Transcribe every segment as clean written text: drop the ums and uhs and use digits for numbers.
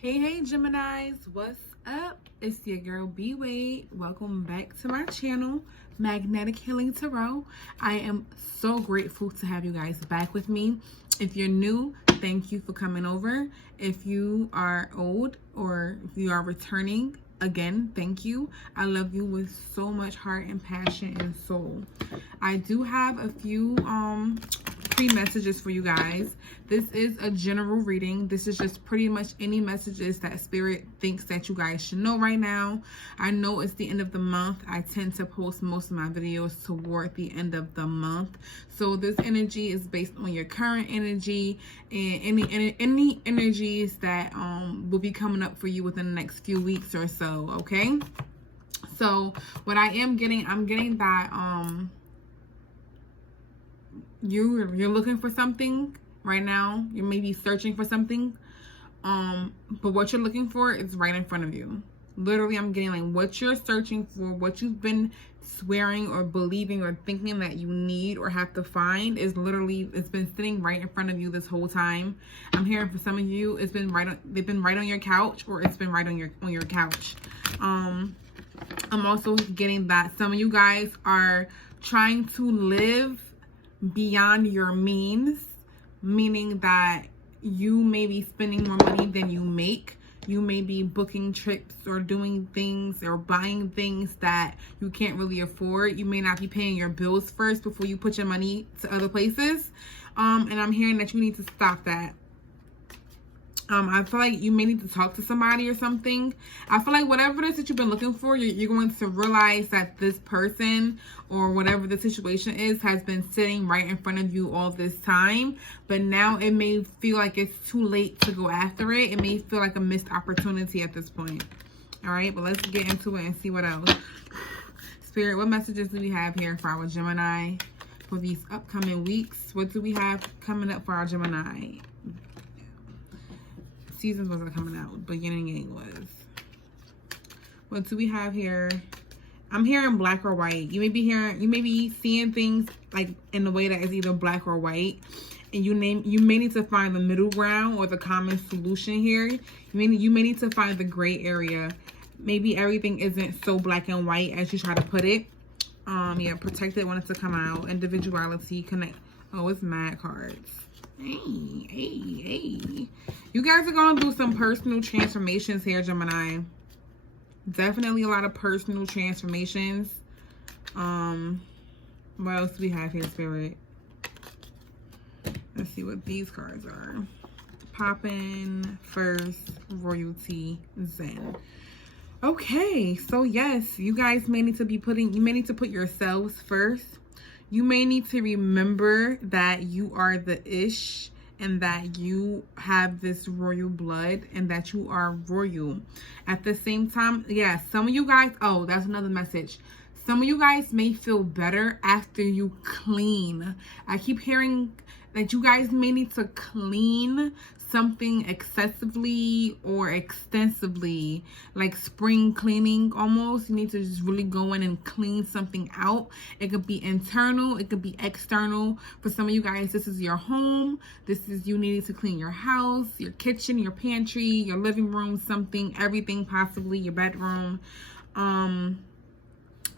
Hey Geminis, what's up? It's your girl B Wade. Welcome back to my channel, Magnetic Healing Tarot. I am so grateful to have you guys back with me. If you're new, thank you for coming over. If you are old or if you are returning, again, thank you. I love you with so much heart and passion and soul. I do have a few messages for you guys. This is a general reading. This is just pretty much any messages that spirit thinks that you guys should know right now. I know it's the end of the month. I tend to post most of my videos toward the end of the month, so this energy is based on your current energy and any energies that will be coming up for you within the next few weeks or so. Okay, so what I'm getting that you're looking for something right now. You may be searching for something, but what you're looking for is right in front of you. Literally, I'm getting like what you're searching for, what you've been swearing or believing or thinking that you need or have to find is literally, it's been sitting right in front of you this whole time. I'm hearing for some of you, it's been they've been right on your couch, or it's been right on your couch. I'm also getting that some of you guys are trying to live beyond your means, meaning that you may be spending more money than you make. You may be booking trips or doing things or buying things that you can't really afford. You may not be paying your bills first before you put your money to other places. And I'm hearing that you need to stop that. I feel like you may need to talk to somebody or something. I feel like whatever it is that you've been looking for, you're going to realize that this person or whatever the situation is has been sitting right in front of you all this time. But now it may feel like it's too late to go after it. It may feel like a missed opportunity at this point. All right, but let's get into it and see what else. Spirit, what messages do we have here for our Gemini for these upcoming weeks? What do we have coming up for our Gemini? Seasons wasn't coming out, beginning was. What do we have here? I'm hearing black or white. You may be seeing things like in a way that is either black or white, and you may need to find the middle ground or the common solution here. You may need to find the gray area. Maybe everything isn't so black and white as you try to put it. Yeah, protected wanted to come out. Individuality, connect. Oh, it's mad cards. Hey. You guys are going to do some personal transformations here, Gemini. Definitely a lot of personal transformations. What else do we have here, Spirit? Let's see what these cards are. Poppin', First, Royalty, Zen. Okay, so yes, you guys may need to put yourselves first. You may need to remember that you are the ish and that you have this royal blood and that you are royal. At the same time, yeah, some of you guys, oh, that's another message. Some of you guys may feel better after you clean. I keep hearing that you guys may need to clean something excessively or extensively, like spring cleaning almost. You need to just really go in and clean something out. It could be internal, it could be external. For some of you guys, this is your home. This is you needing to clean your house, your kitchen, your pantry, your living room, something, everything, possibly your bedroom.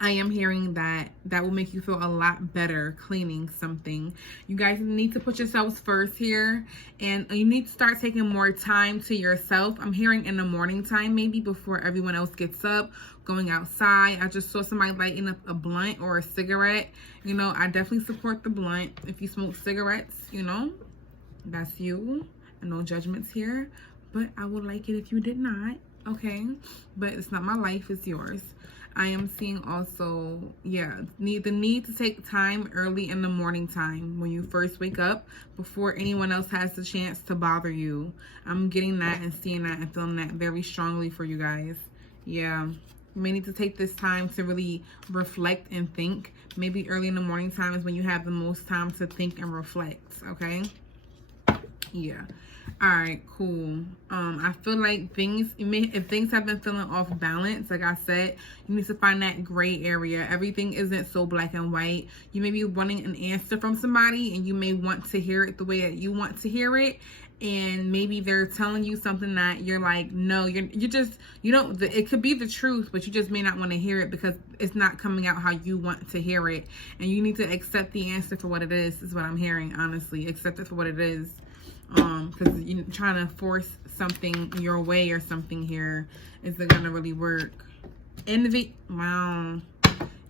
I am hearing that will make you feel a lot better cleaning something. You guys need to put yourselves first here, and you need to start taking more time to yourself. I'm hearing in the morning time, maybe before everyone else gets up, going outside. I just saw somebody lighting up a blunt or a cigarette. You know, I definitely support the blunt. If you smoke cigarettes, you know, that's you. No judgments here, but I would like it if you did not. Okay, but it's not my life, it's yours. I am seeing also, yeah, the need to take time early in the morning time when you first wake up before anyone else has the chance to bother you. I'm getting that and seeing that and feeling that very strongly for you guys. Yeah, you may need to take this time to really reflect and think. Maybe early in the morning time is when you have the most time to think and reflect, okay? Yeah. All right, cool. I feel like if things have been feeling off balance, like I said, you need to find that gray area. Everything isn't so black and white. You may be wanting an answer from somebody and you may want to hear it the way that you want to hear it. and maybe they're telling you something that you're like, no, you don't, it could be the truth, but you just may not want to hear it because it's not coming out how you want to hear it. And you need to accept the answer for what it is what I'm hearing, honestly. Accept it for what it is. Because you're trying to force something your way or something here isn't going to really work. Envy. Wow.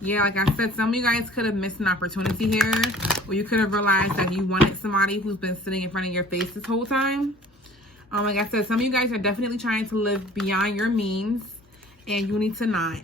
Yeah, like I said, some of you guys could have missed an opportunity here, or you could have realized that you wanted somebody who's been sitting in front of your face this whole time. Like I said, some of you guys are definitely trying to live beyond your means, and you need to not.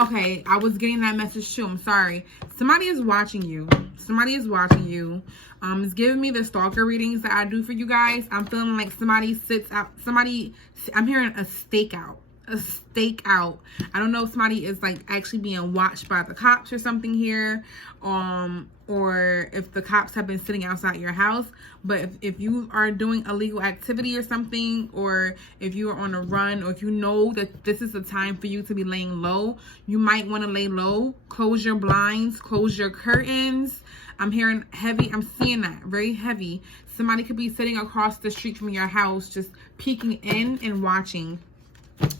Okay, I was getting that message too. I'm sorry. Somebody is watching you. Somebody is watching you. It's giving me the stalker readings that I do for you guys. I'm feeling like somebody sits out. I'm hearing a stakeout. A stakeout. I don't know if somebody is like actually being watched by the cops or something here, or if the cops have been sitting outside your house. But if you are doing illegal activity or something, or if you are on a run, or if you know that this is the time for you to be laying low, you might want to lay low. Close your blinds, close your curtains. I'm hearing heavy. I'm seeing that very heavy. Somebody could be sitting across the street from your house, just peeking in and watching.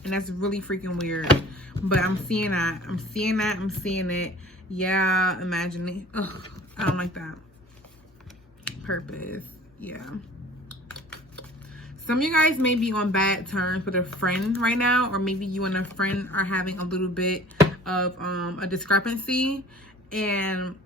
And that's really freaking weird. But I'm seeing that. I'm seeing that. I'm seeing it. Yeah, imagine it. Ugh, I don't like that. Purpose. Yeah. Some of you guys may be on bad terms with a friend right now. Or maybe you and a friend are having a little bit of a discrepancy. And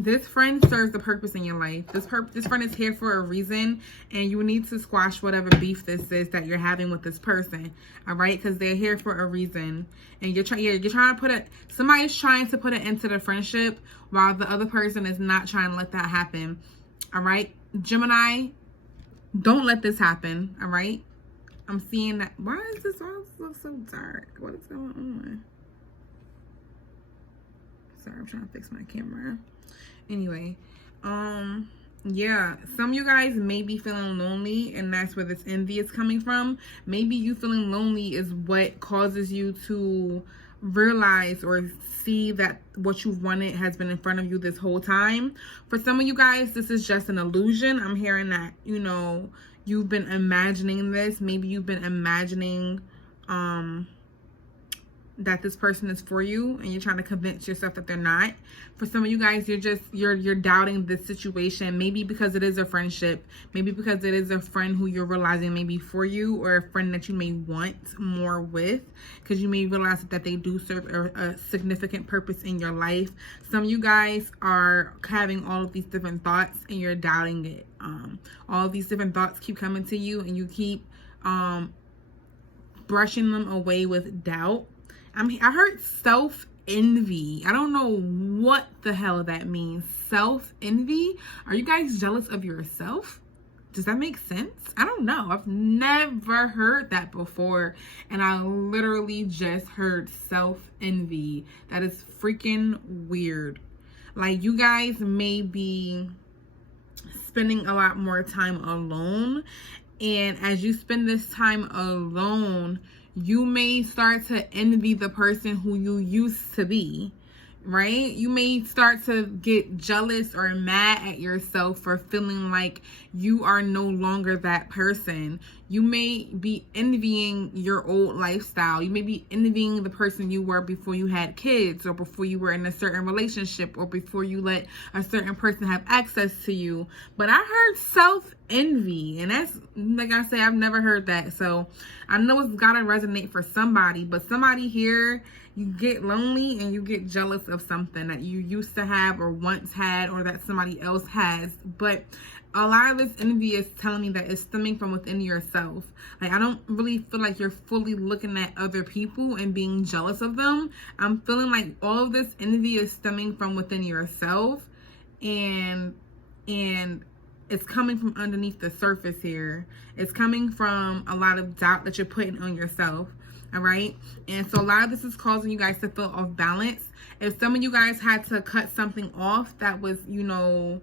this friend serves a purpose in your life. This friend is here for a reason, and you need to squash whatever beef this is that you're having with this person. All right, because they're here for a reason, and you're trying to somebody's trying to put an end to the friendship while the other person is not trying to let that happen. All right, Gemini, don't let this happen. All right, I'm seeing that. Why does this all look so dark? What is going on? Sorry, I'm trying to fix my camera. Anyway, yeah, some of you guys may be feeling lonely, and that's where this envy is coming from. Maybe you feeling lonely is what causes you to realize or see that what you've wanted has been in front of you this whole time. For some of you guys, this is just an illusion. I'm hearing that, you know, you've been imagining this. Maybe you've been imagining that this person is for you, and you're trying to convince yourself that they're not. For some of you guys, you're doubting this situation, maybe because it is a friendship, maybe because it is a friend who you're realizing may be for you, or a friend that you may want more with, because you may realize that they do serve a significant purpose in your life. Some of you guys are having all of these different thoughts, and you're doubting it. All of these different thoughts keep coming to you, and you keep brushing them away with doubt. I heard self-envy. I don't know what the hell that means. Self-envy? Are you guys jealous of yourself? Does that make sense? I don't know. I've never heard that before. And I literally just heard self-envy. That is freaking weird. Like, you guys may be spending a lot more time alone. And as you spend this time alone, you may start to envy the person who you used to be, right? You may start to get jealous or mad at yourself for feeling like you are no longer that person. You may be envying your old lifestyle. You may be envying the person you were before you had kids, or before you were in a certain relationship, or before you let a certain person have access to you. But I heard self-envy, and that's, like I say, I've never heard that. So I know it's gotta resonate for somebody, but somebody here, you get lonely and you get jealous of something that you used to have or once had, or that somebody else has. But a lot of this envy is telling me that it's stemming from within yourself. Like, I don't really feel like you're fully looking at other people and being jealous of them. I'm feeling like all of this envy is stemming from within yourself, and it's coming from underneath the surface here. It's coming from a lot of doubt that you're putting on yourself. All right. And so a lot of this is causing you guys to feel off balance. If some of you guys had to cut something off that was, you know,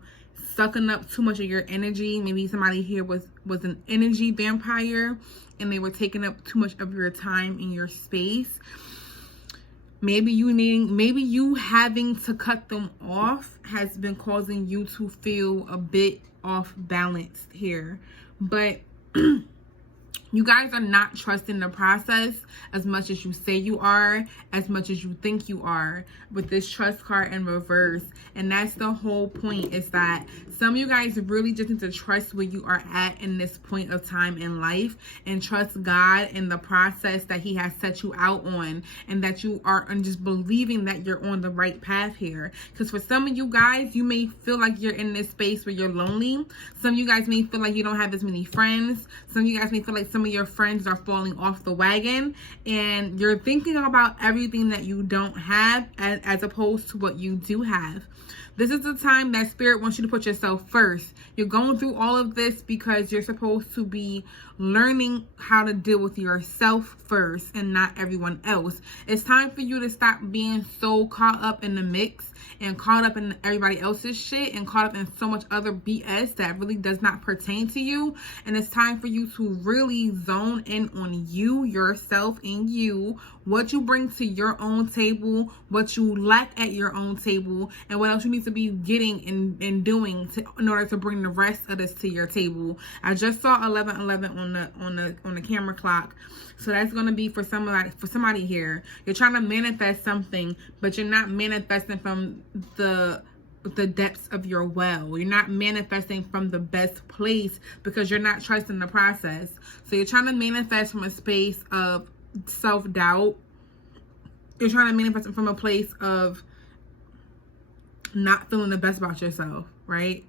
sucking up too much of your energy, maybe somebody here was an energy vampire and they were taking up too much of your time in your space. Maybe you having to cut them off has been causing you to feel a bit off balance here. But you guys are not trusting the process as much as you say you are, as much as you think you are, with this trust card in reverse. And that's the whole point, is that some of you guys really just need to trust where you are at in this point of time in life, and trust God in the process that he has set you out on, and that you are just believing that you're on the right path here. Because for some of you guys, you may feel like you're in this space where you're lonely. Some of you guys may feel like you don't have as many friends. Some of you guys may feel like some of your friends are falling off the wagon, and you're thinking about everything that you don't have as opposed to what you do have. This is the time that Spirit wants you to put yourself first. You're going through all of this because you're supposed to be learning how to deal with yourself first and not everyone else. It's time for you to stop being so caught up in the mix and caught up in everybody else's shit and caught up in so much other BS that really does not pertain to you. And it's time for you to really zone in on you, yourself, and you, what you bring to your own table, what you lack at your own table, and what else you need to be getting and doing in order to bring the rest of this to your table. I just saw 11:11 on the camera clock. So that's going to be for somebody here. You're trying to manifest something, but you're not manifesting from the depths of your well. You're not manifesting from the best place because you're not trusting the process. So you're trying to manifest from a space of self-doubt. You're trying to manifest from a place of not feeling the best about yourself, right?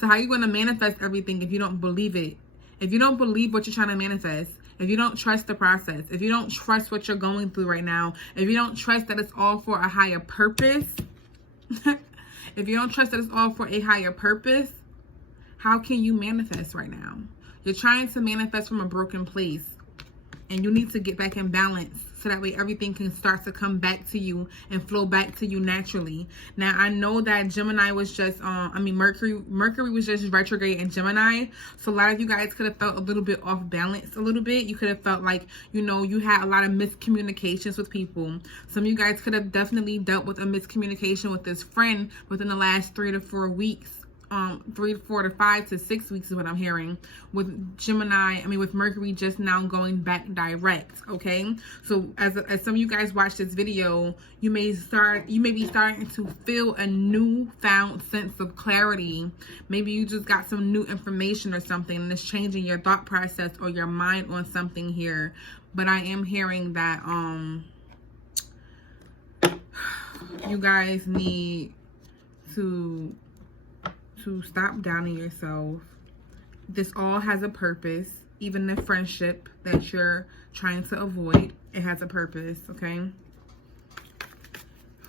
So how are you going to manifest everything if you don't believe it? If you don't believe what you're trying to manifest, if you don't trust the process, if you don't trust what you're going through right now, if you don't trust that it's all for a higher purpose, if you don't trust that it's all for a higher purpose, how can you manifest right now? You're trying to manifest from a broken place, and you need to get back in balance so that way everything can start to come back to you and flow back to you naturally. Now, I know that Gemini was just, Mercury was just retrograde in Gemini. So a lot of you guys could have felt a little bit off balance a little bit. You could have felt like, you had a lot of miscommunications with people. Some of you guys could have definitely dealt with a miscommunication with this friend within the last 3 to 4 weeks. 3 to 4 to 5 to 6 weeks is what I'm hearing, with with Mercury just now going back direct. Okay, so as some of you guys watch this video, you may be starting to feel a newfound sense of clarity. Maybe you just got some new information or something, and it's changing your thought process or your mind on something here. But I am hearing that you guys need to stop doubting yourself. This all has a purpose. Even the friendship that you're trying to avoid, it has a purpose, okay?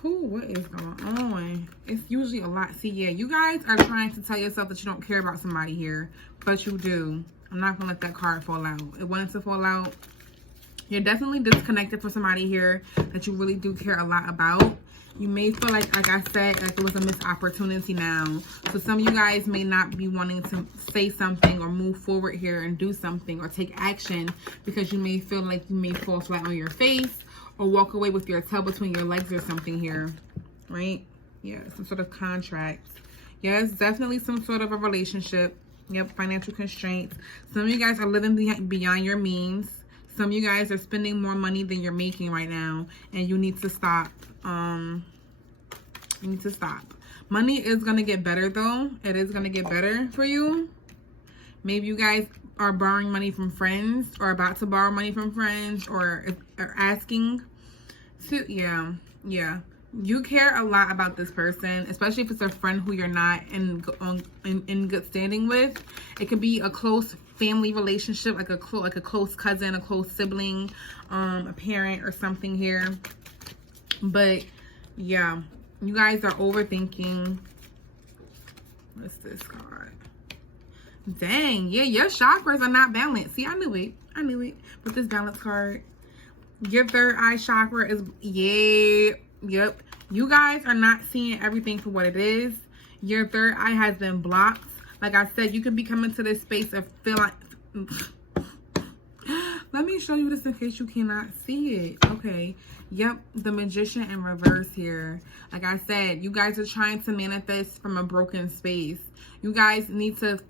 What is going on? It's usually a lot. See, yeah, you guys are trying to tell yourself that you don't care about somebody here, but you do. I'm not gonna let that card fall out. It wanted to fall out. You're definitely disconnected for somebody here that you really do care a lot about. You may feel like I said, like it was a missed opportunity now. So some of you guys may not be wanting to say something or move forward here and do something or take action because you may feel like you may fall flat on your face or walk away with your tail between your legs or something here, right? Yeah, some sort of contract. Yes, definitely some sort of a relationship. Yep, financial constraints. Some of you guys are living beyond your means. Some of you guys are spending more money than you're making right now, and you need to stop. You need to stop. Money is going to get better, though. It is going to get better for you. Maybe you guys are borrowing money from friends or about to borrow money from friends or asking to, yeah. You care a lot about this person, especially if it's a friend who you're not in good standing with. It could be a close family relationship, like a close cousin, a close sibling, a parent or something here. But yeah, you guys are overthinking. What's this card? Dang, yeah, your chakras are not balanced. See, I knew it. With this balance card, your third eye chakra is, yep. You guys are not seeing everything for what it is. Your third eye has been blocked. Like I said, you could be coming to this space of Let me show you this in case you cannot see it. Okay. Yep. The Magician in reverse here. Like I said, you guys are trying to manifest from a broken space. You guys need to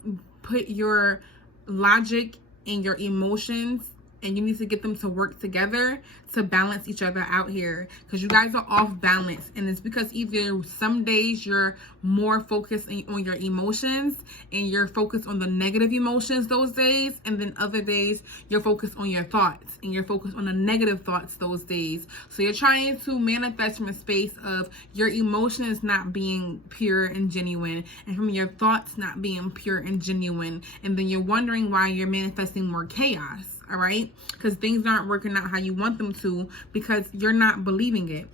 put your logic and your emotions, and you need to get them to work together to balance each other out here, because you guys are off balance. And it's because either some days you're more focused on your emotions and you're focused on the negative emotions those days, and then other days you're focused on your thoughts and you're focused on the negative thoughts those days. So you're trying to manifest from a space of your emotions not being pure and genuine, and from your thoughts not being pure and genuine, and then you're wondering why you're manifesting more chaos. All right, because things aren't working out how you want them to, because you're not believing it.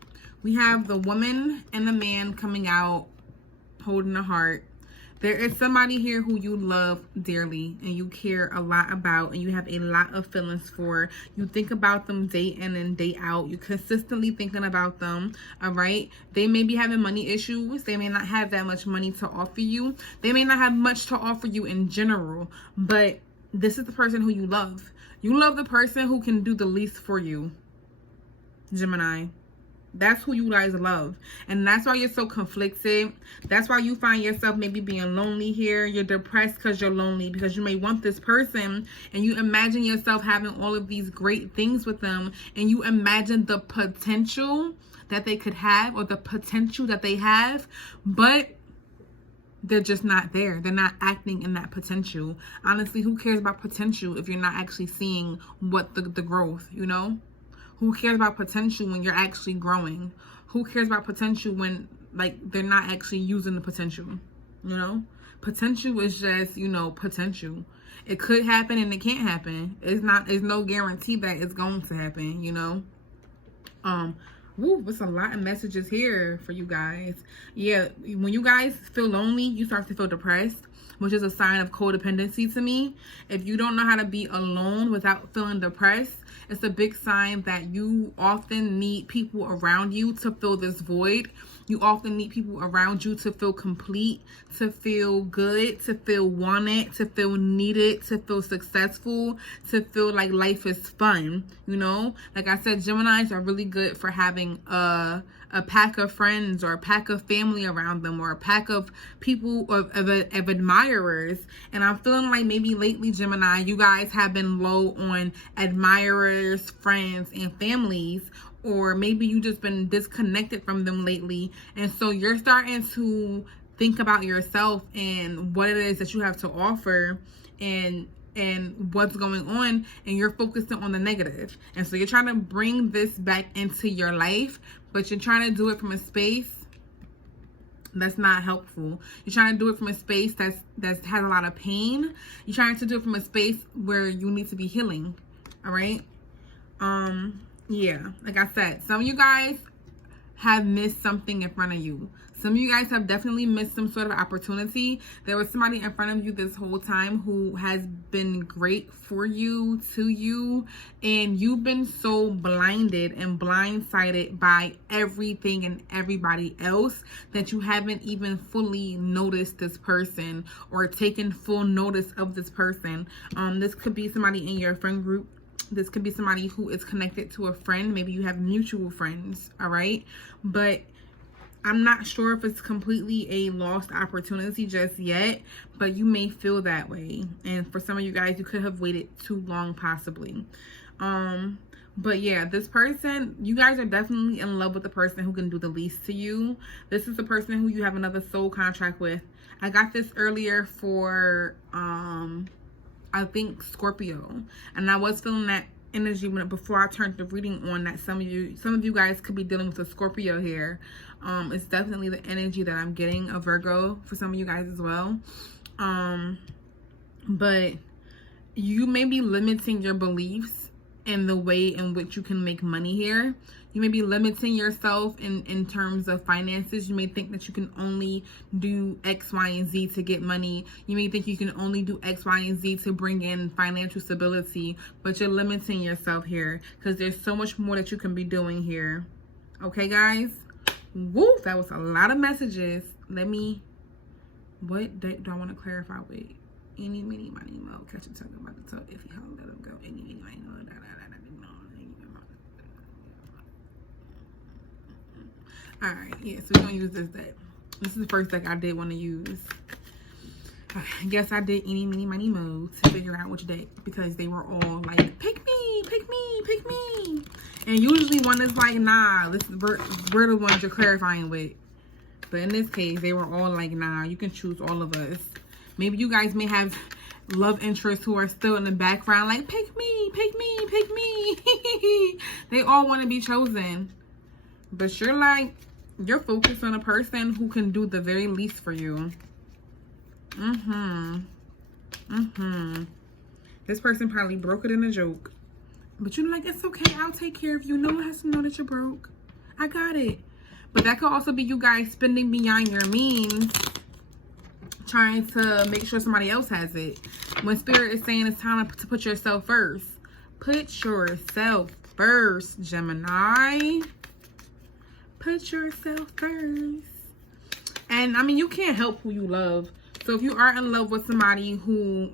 We have the woman and the man coming out holding a heart. There is somebody here who you love dearly and you care a lot about, and you have a lot of feelings for. You think about them day in and day out. You're consistently thinking about them. All right, they may be having money issues. They may not have that much money to offer you. They may not have much to offer you in general, but this is the person who you love. You love the person who can do the least for you, Gemini. That's who you guys love. And that's why you're so conflicted. That's why you find yourself maybe being lonely here. You're depressed because you're lonely, because you may want this person and you imagine yourself having all of these great things with them, and you imagine the potential that they could have, or the potential that they have, but they're just not there. They're not acting in that potential. Honestly, who cares about potential if you're not actually seeing what the growth, you know? Who cares about potential when you're actually growing? Who cares about potential when, like, they're not actually using the potential, you know? Potential is just, you know, potential. It could happen and it can't happen. There's no guarantee that it's going to happen, you know? Woo, there's a lot of messages here for you guys. Yeah, when you guys feel lonely, you start to feel depressed, which is a sign of codependency to me. If you don't know how to be alone without feeling depressed, it's a big sign that you often need people around you to fill this void. You often need people around you to feel complete, to feel good, to feel wanted, to feel needed, to feel successful, to feel like life is fun, you know? Like I said, Geminis are really good for having a pack of friends, or a pack of family around them, or a pack of people, of admirers. And I'm feeling like maybe lately, Gemini, you guys have been low on admirers, friends, and families, or maybe you just been disconnected from them lately. And so you're starting to think about yourself and what it is that you have to offer, and what's going on, and you're focusing on the negative. And so you're trying to bring this back into your life, but you're trying to do it from a space that's not helpful. You're trying to do it from a space that has a lot of pain. You're trying to do it from a space where you need to be healing. All right. Yeah, like I said, some of you guys have missed something in front of you. Some of you guys have definitely missed some sort of opportunity. There was somebody in front of you this whole time who has been great for you, to you, and you've been so blinded and blindsided by everything and everybody else that you haven't even fully noticed this person or taken full notice of this person. This could be somebody in your friend group. This could be somebody who is connected to a friend. Maybe you have mutual friends, all right? But I'm not sure if it's completely a lost opportunity just yet, but you may feel that way. And for some of you guys, you could have waited too long, possibly. But yeah, this person, you guys are definitely in love with the person who can do the least to you. This is the person who you have another soul contract with. I got this earlier for, I think, Scorpio, and I was feeling that energy before I turned the reading on, that some of you guys could be dealing with a Scorpio here. It's definitely the energy that I'm getting, a Virgo for some of you guys as well. But you may be limiting your beliefs in the way in which you can make money here. You may be limiting yourself in terms of finances. You may think that you can only do X, Y, and Z to get money. You may think you can only do X, Y, and Z to bring in financial stability, but you're limiting yourself here because there's so much more that you can be doing here. Okay, guys? Woo, that was a lot of messages. What do I want to clarify with? Any, mini, money, mo, catch a tongue about the toe if you haven't let them Virgo. Alright, yeah, so we're gonna use this deck. This is the first deck I did want to use. I guess I did any, mini, money mode to figure out which deck, because they were all like, pick me, pick me, pick me. And usually one is like, nah, we're the ones you're clarifying with. But in this case, they were all like, nah, you can choose all of us. Maybe you guys may have love interests who are still in the background like, pick me, pick me, pick me. They all want to be chosen. But you're like, you're focused on a person who can do the very least for you. This person probably broke it in a joke. But you're like, it's okay, I'll take care of you. No one has to know that you're broke. I got it. But that could also be you guys spending beyond your means, trying to make sure somebody else has it. When Spirit is saying it's time to put yourself first. Put yourself first, Gemini. Put yourself first. And I mean, you can't help who you love. So if you are in love with somebody who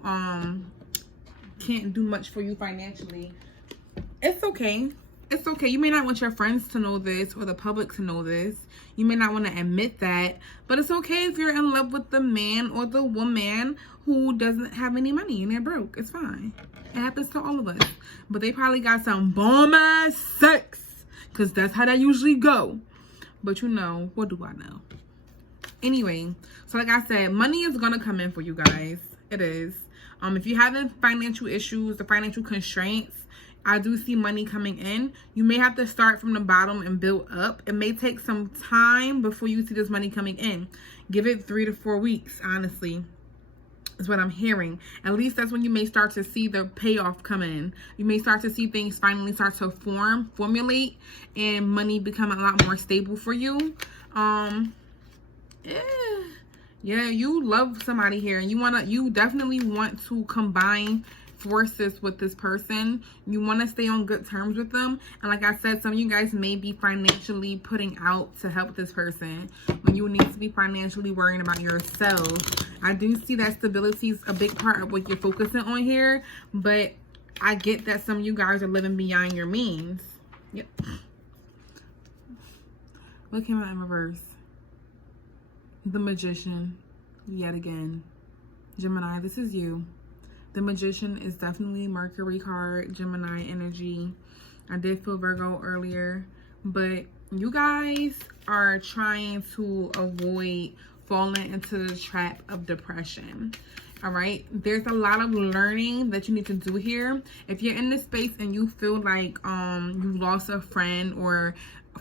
can't do much for you financially, it's okay. It's okay. You may not want your friends to know this or the public to know this. You may not want to admit that. But it's okay if you're in love with the man or the woman who doesn't have any money and they're broke. It's fine. It happens to all of us. But they probably got some bomb ass sex, because that's how that usually go. But you know, what do I know? Anyway, so like I said, money is going to come in for you guys. It is. If you're having financial issues, the financial constraints, I do see money coming in. You may have to start from the bottom and build up. It may take some time before you see this money coming in. Give it 3 to 4 weeks, honestly, is what I'm hearing. At least that's when you may start to see the payoff come in. You may start to see things finally start to formulate, and money become a lot more stable for you. Yeah, you love somebody here, and you definitely want to combine forces with this person. You want to stay on good terms with them. And like I said, some of you guys may be financially putting out to help this person when you need to be financially worrying about yourself. I do see that stability is a big part of what you're focusing on here, but I get that some of you guys are living beyond your means. Yep. What came out in reverse? The Magician, yet again. Gemini, this is you. The Magician is definitely Mercury card, Gemini energy. I did feel Virgo earlier, but you guys are trying to avoid falling into the trap of depression. All right, there's a lot of learning that you need to do here. If you're in this space and you feel like you lost a friend, or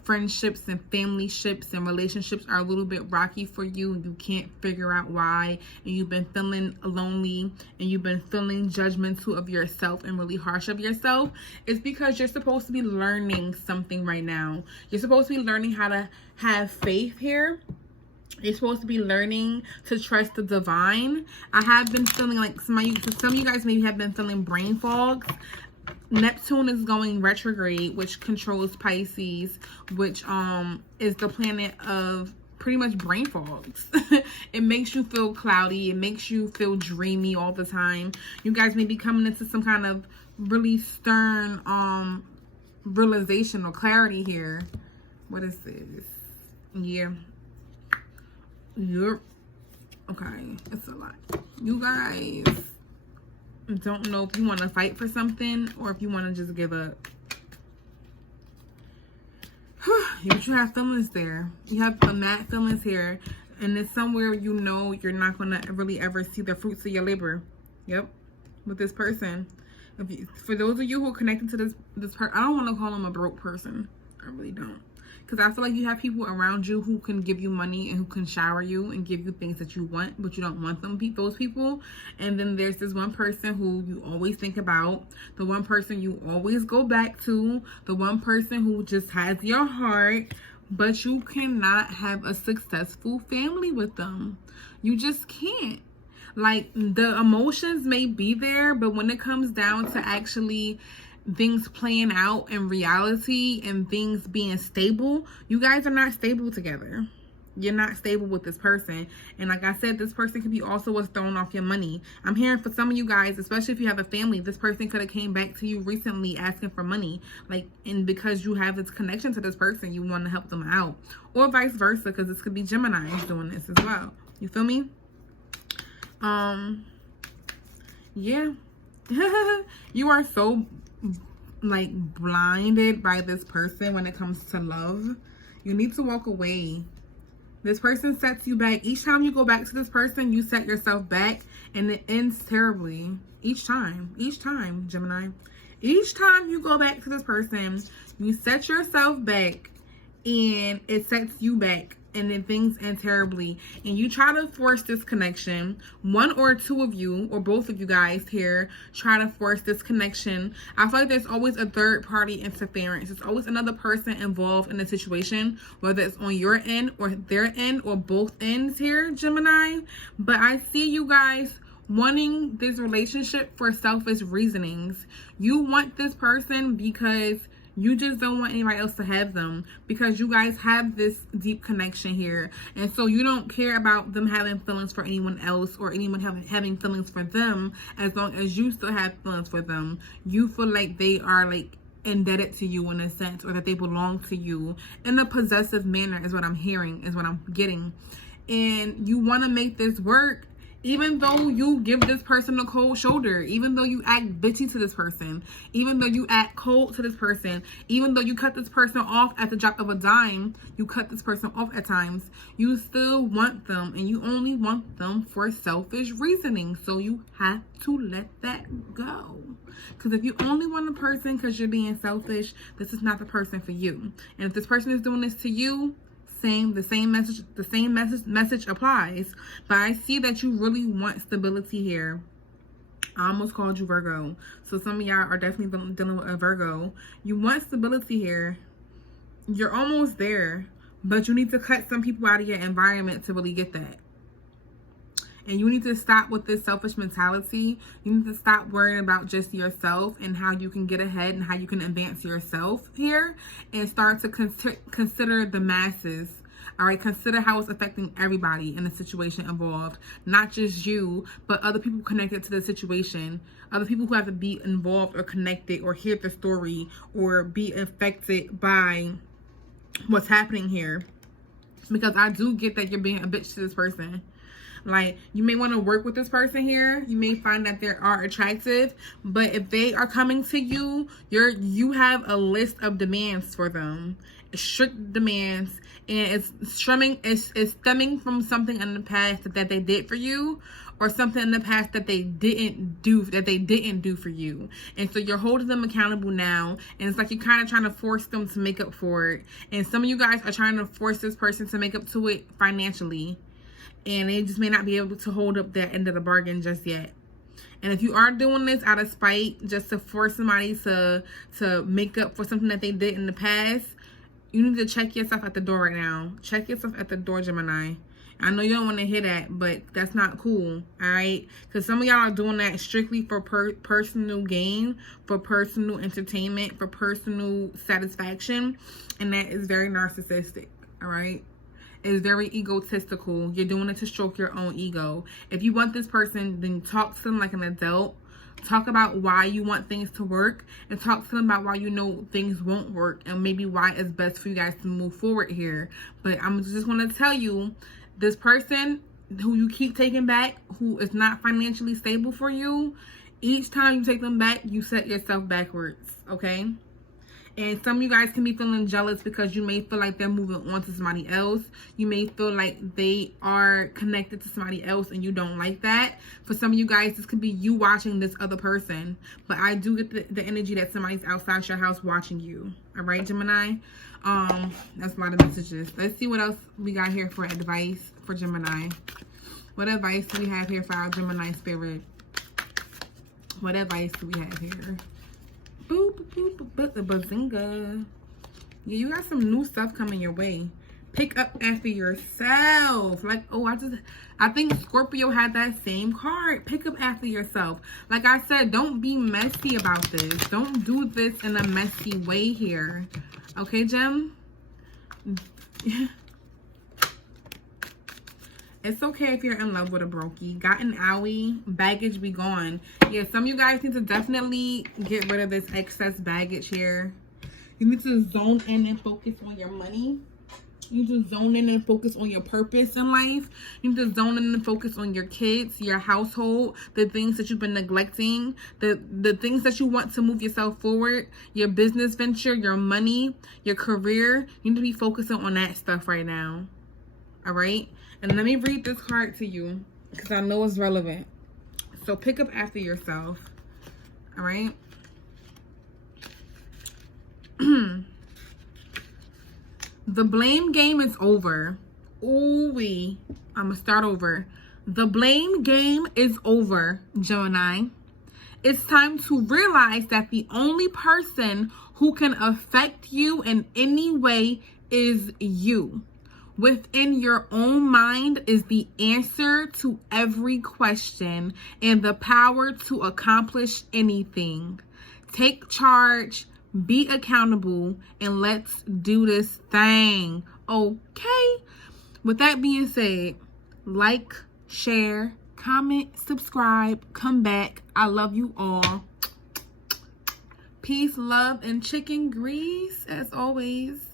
friendships and family ships and relationships are a little bit rocky for you, and you can't figure out why, and you've been feeling lonely, and you've been feeling judgmental of yourself and really harsh of yourself, it's because you're supposed to be learning something right now. You're supposed to be learning how to have faith here. You're supposed to be learning to trust the divine. I have been feeling like some of you guys maybe have been feeling brain fogs. Neptune is going retrograde, which controls Pisces, which is the planet of pretty much brain fogs. It makes you feel cloudy. It makes you feel dreamy all the time. You guys may be coming into some kind of really stern realization or clarity here. What is this? Yeah. Yep. Okay, it's a lot. You guys don't know if you want to fight for something or if you want to just give up. But you have feelings there. You have the mad feelings here, and it's somewhere you know you're not going to really ever see the fruits of your labor. Yep, with this person. For those of you who are connected to this person, I don't want to call them a broke person. I really don't. Because I feel like you have people around you who can give you money and who can shower you and give you things that you want, but you don't want those people. And then there's this one person who you always think about, the one person you always go back to, the one person who just has your heart, but you cannot have a successful family with them. You just can't. Like, the emotions may be there, but when it comes down to actually things playing out in reality and things being stable, you guys are not stable together. You're not stable with this person. And like I said, this person could be also what's throwing off your money. I'm hearing for some of you guys, especially if you have a family, this person could have came back to you recently asking for money. Like, and because you have this connection to this person, you want to help them out. Or vice versa, because this could be Gemini doing this as well. You feel me? Yeah. You are so like blinded by this person when it comes to love. You need to walk away. This person sets you back. Each time you go back to this person, you set yourself back, and it ends terribly. Each time, Gemini. Each time you go back to this person, you set yourself back, and it sets you back, and then things end terribly. And you try to force this connection. One or two of you, or both of you guys here, try to force this connection. I feel like there's always a third party interference. There's always another person involved in the situation, whether it's on your end or their end or both ends here, Gemini. But I see you guys wanting this relationship for selfish reasonings. You want this person because you just don't want anybody else to have them, because you guys have this deep connection here. And so you don't care about them having feelings for anyone else, or anyone having feelings for them, as long as you still have feelings for them. You feel like they are like indebted to you in a sense, or that they belong to you in a possessive manner, is what I'm hearing, is what I'm getting. And you want to make this work, even though you give this person a cold shoulder, even though you act bitchy to this person, even though you act cold to this person, even though you cut this person off at the drop of a dime, you cut this person off at times, you still want them, and you only want them for selfish reasoning. So you have to let that go. Because if you only want a person because you're being selfish, this is not the person for you. And if this person is doing this to you, the same message applies. But I see that you really want stability here. I almost called you Virgo. So some of y'all are definitely dealing with a Virgo. You want stability here. You're almost there, but you need to cut some people out of your environment to really get that. And you need to stop with this selfish mentality. You need to stop worrying about just yourself and how you can get ahead and how you can advance yourself here, and start to consider the masses. All right, consider how it's affecting everybody in the situation involved. Not just you, but other people connected to the situation. Other people who have to be involved or connected or hear the story or be affected by what's happening here. Because I do get that you're being a bitch to this person. Like, you may want to work with this person here. You may find that they are attractive, but if they are coming to you, you have a list of demands for them, strict demands, and it's stemming from something in the past that they did for you, or something in the past that they didn't do for you. And so you're holding them accountable now, and it's like you're kind of trying to force them to make up for it. And some of you guys are trying to force this person to make up to it financially. And they just may not be able to hold up that end of the bargain just yet. And if you are doing this out of spite, just to force somebody to make up for something that they did in the past, you need to check yourself at the door right now. Check yourself at the door, Gemini. I know you don't want to hear that, but that's not cool, all right? Because some of y'all are doing that strictly for personal gain, for personal entertainment, for personal satisfaction. And that is very narcissistic, all right? Is very egotistical. You're doing it to stroke your own ego. If you want this person, then talk to them like an adult. Talk about why you want things to work, and talk to them about why you know things won't work, and maybe why it's best for you guys to move forward here. But I'm just going to tell you, this person who you keep taking back, who is not financially stable for you, each time you take them back, you set yourself backwards, okay? And some of you guys can be feeling jealous because you may feel like they're moving on to somebody else. You may feel like they are connected to somebody else and you don't like that. For some of you guys, this could be you watching this other person. But I do get the energy that somebody's outside your house watching you. All right, Gemini? That's a lot of messages. Let's see what else we got here for advice for Gemini. What advice do we have here for our Gemini spirit? What advice do we have here? Boop, boop, boop, boop, the bazinga. Yeah, you got some new stuff coming your way. Pick up after yourself. Like, oh, I think Scorpio had that same card. Pick up after yourself. Like I said, don't be messy about this. Don't do this in a messy way here. Okay, Gem? It's okay if you're in love with a brokey. Got an owie, baggage be gone. Yeah, some of you guys need to definitely get rid of this excess baggage here. You need to zone in and focus on your money. You need to zone in and focus on your purpose in life. You need to zone in and focus on your kids, your household, the things that you've been neglecting, the things that you want to move yourself forward, your business venture, your money, your career. You need to be focusing on that stuff right now. All right? And let me read this card to you because I know it's relevant. So pick up after yourself. All right? The blame game is over. Ooh-wee. I'm going to start over. The blame game is over, Gemini. It's time to realize that the only person who can affect you in any way is you. Within your own mind is the answer to every question and the power to accomplish anything. Take charge, be accountable, and let's do this thing. Okay? With that being said, like, share, comment, subscribe, come back. I love you all. Peace, love, and chicken grease as always.